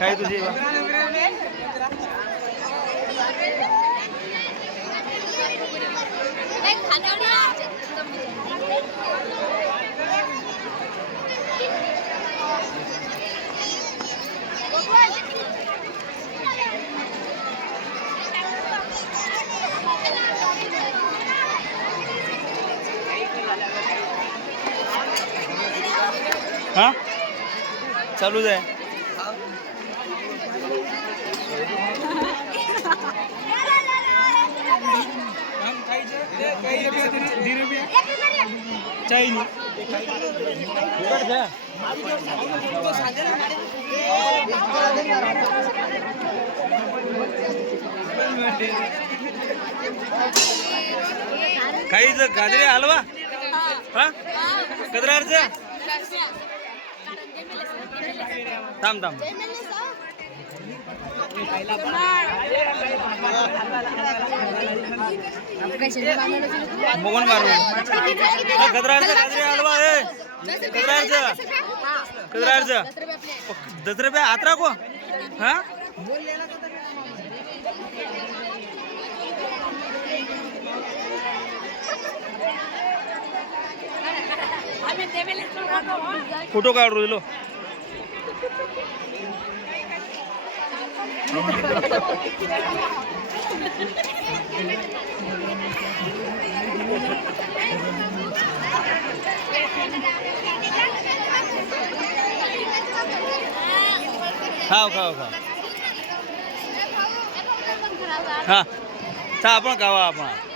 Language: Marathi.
काय तुझी हाँ चालू आहे काहीच गाजरे हलवा हा कदरारचा थांब थांब बघून मारू कदरारचा गाजरे हलवा आहे कदरारचा कदरारचा 10 रुपये हात राखो हा फोटो काढ रो खाओ खाओ खाओ हा आपण खावा आपण